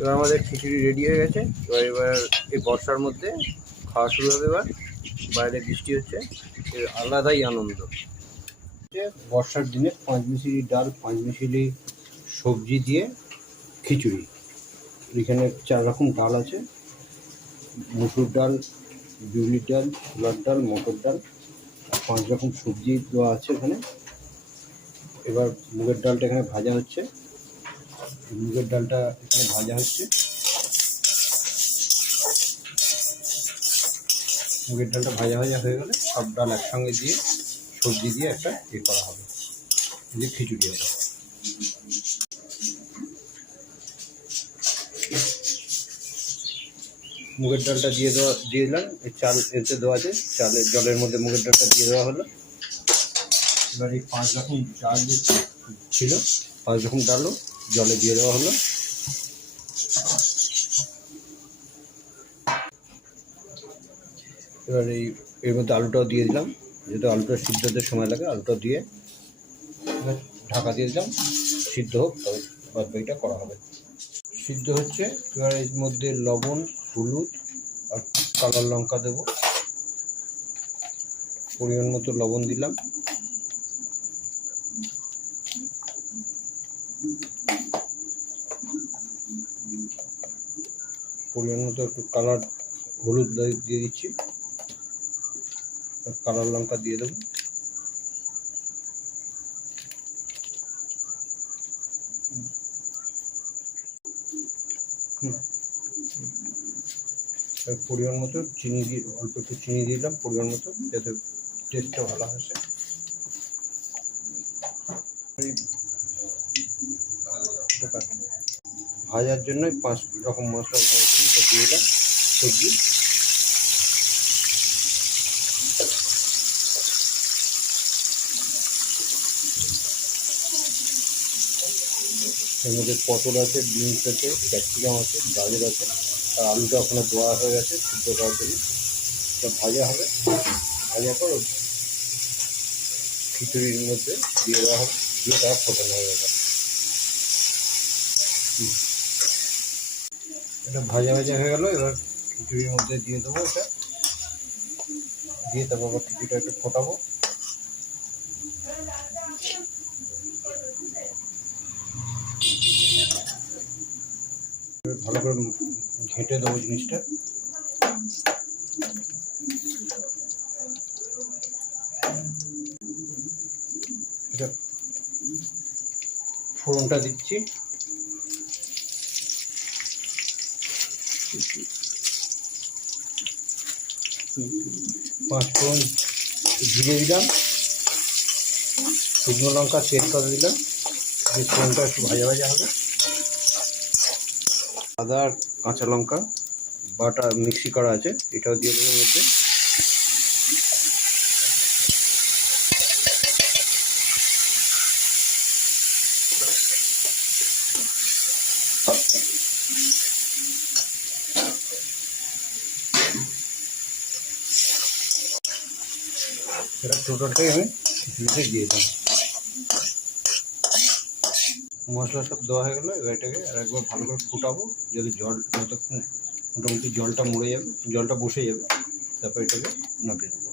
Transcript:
এবার আমাদের খিচুড়ি রেডি হয়ে গেছে। এবার এই বর্ষার মধ্যে খাওয়া শুরু হবে। এবার বাইরে বৃষ্টি হচ্ছে, এর আলাদাই আনন্দ। বর্ষার দিনে পাঁচমিশালি ডাল, পাঁচমিশালি সবজি দিয়ে খিচুড়ি। এখানে 4 রকম ডাল আছে: মুসুর ডাল, বিউলির ডাল, ছোলার ডাল, মটর ডাল, 5 রকম সবজি দেওয়া আছে এখানে। এবার মুগের ডালটা এখানে ভাজা হচ্ছে। মুগের ডালটা এখানে ভাজা হচ্ছে। মুগের ডালটা ভাজা হয়ে গেলে সব ডাল একসঙ্গে দিয়ে সবজি দিয়ে একটা করা হবে, যে খিচুড়ি হবে। মুগের ডালটা দিয়ে দিলাম। এই চাল এতে দেওয়া আছে, চালের জলের মধ্যে মুগের ডালটা দিয়ে দেওয়া হলো। এবার এই 5 রকম ডাল যে ছিল, 5 রকম ডালও জলে দিয়ে দেওয়া হলো। এবার এর মধ্যে আলুটাও দিয়ে দিলাম, যেহেতু আলুটা সিদ্ধ হতে সময় লাগে। আলুটা দিয়ে এবার ঢাকা দিয়ে দিলাম, সিদ্ধ হোক, তবে বাদ বাকিটা করা হবে। সিদ্ধ হচ্ছে। এবার এর মধ্যে লবণ, হলুদ আর কালো লঙ্কা দেবো। পরিমাণ মতো লবণ দিলাম। পরিমাণ মতো একটু কালার হলুদ দিয়ে দিচ্ছি, কালার লঙ্কা দিয়ে দেবো। পরিমাণ মতো চিনি দিয়ে, অল্প একটু চিনি দিলাম পরিমাণ মতো, যাতে টেস্টটা ভালো আসে। ভাজার জন্য 5 রকম মশলা দিয়ে দিলাম। সবজি এর মধ্যে পটল আছে, বিনস আছে, ক্যাপসিকাম আছে, গাজর আছে, আর আলুটা ওখানে দেওয়া হয়ে গেছে সিদ্ধ করার জন্য। এটা ভাজা হবে। ভাজা পর খিচুড়ির মধ্যে দিয়ে দেওয়া হবে, দিয়ে তার ফোটানো হয়ে যাবে। এটা ভাজা হয়ে গেল। এবার খিচুড়ির মধ্যে দিয়ে দেবো। এটা দিয়ে তারপর আবার খিচুড়িটা একটু ফোটাবো। ভালো করে ঘেঁটে দেবো জিনিসটা। এটা ফোড়নটা দিচ্ছি। 5 ফোড়ন জিরে দিলাম, শুকনো লঙ্কা তেজপাতা দিলাম। এই ফোড়নটা একটু ভাজা হবে। আদা আর কাঁচা লঙ্কা বাটা মিক্সি করা আছে, এটাও দিয়ে দেবো মধ্যে। এটা টোটালটাই আমি খিচুড়িতে দিয়ে দিলাম। মশলা সব দেওয়া হয়ে গেলো। এবার এটাকে আর একবার ভালো করে ফুটাবো, যদি যতক্ষণ মোটামুটি জলটা মরে যাবে, জলটা বসে যাবে, তারপর এটাকে নামিয়ে দেবো।